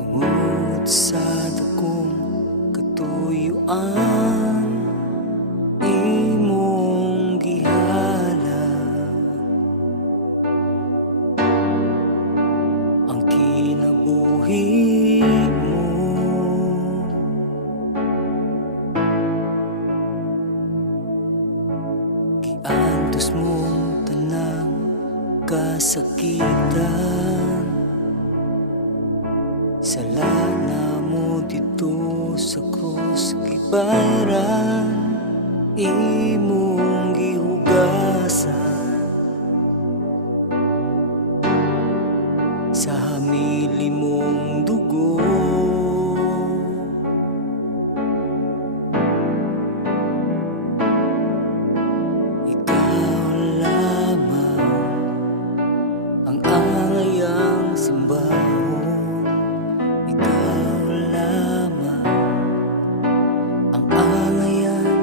Tungod sa dakong katuyuan imong gihalag ang kinabuhi mo. Giantos mong tanang kasakitan, sala na mo dito sa krus gibayran, imong gihugasan sa hamili mong dugo. Ikaw lamang ang angayang simbahon, ikaw lamang ang angayan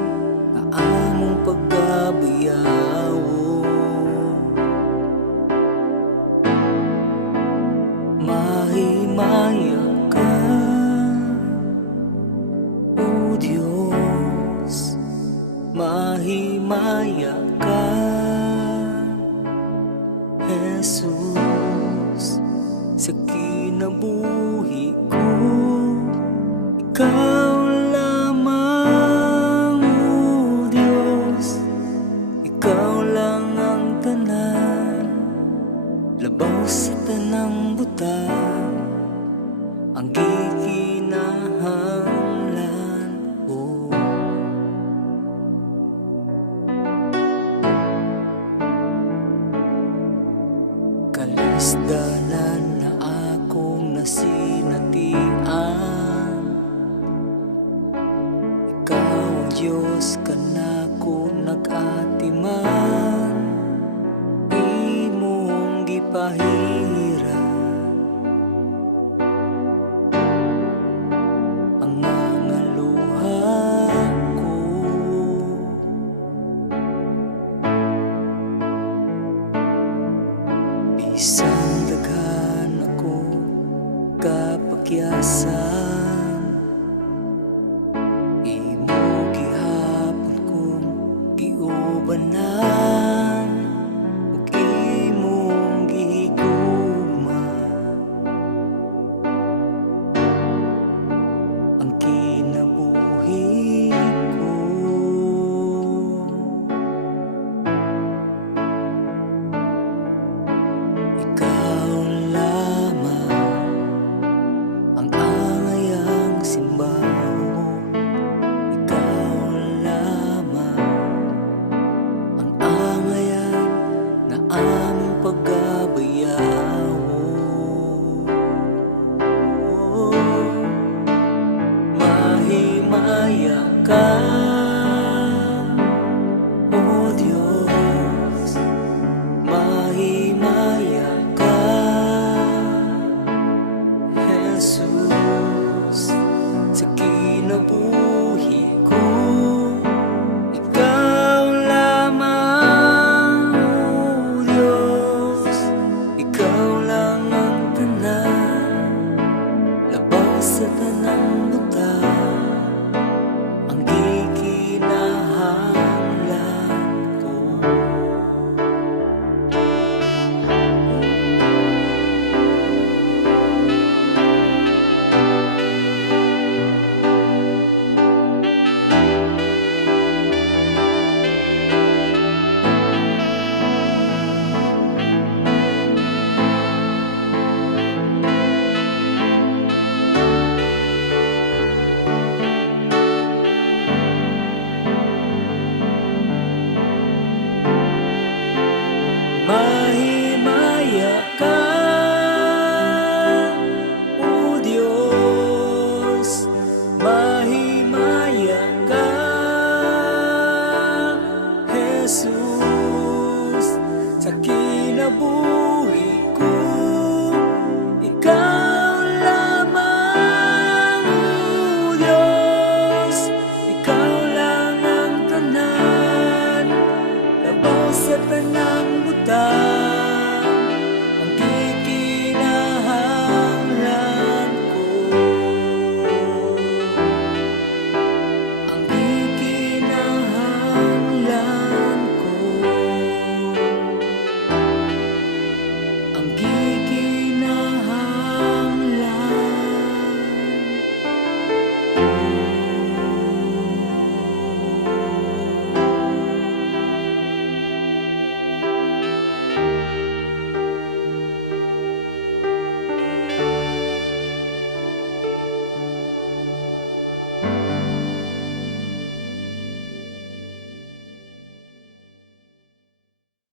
na among pagkabayawo. Mahimaya ka, O Diyos, mahimaya ka, Jesus, sa kinabuhi ko. Ikaw lamang, O Diyos, ikaw lang ang tanan, labaw sa tanang butang, ang gikinahanglan ko. Kalisdanan na akong nasinatian, ikaw ang Diyos kanako nag-atiman, imong gipahira ang mga luha ko. Bisan daghan ako kapakyasan, imo gihapon kong giubanan, ug imong gihigugma ang kinabuhi ko. Ikaw lamang ang angayang simbahon, ikaw lamang ang angayan na aming pagkabayawo. Mahimaya ka,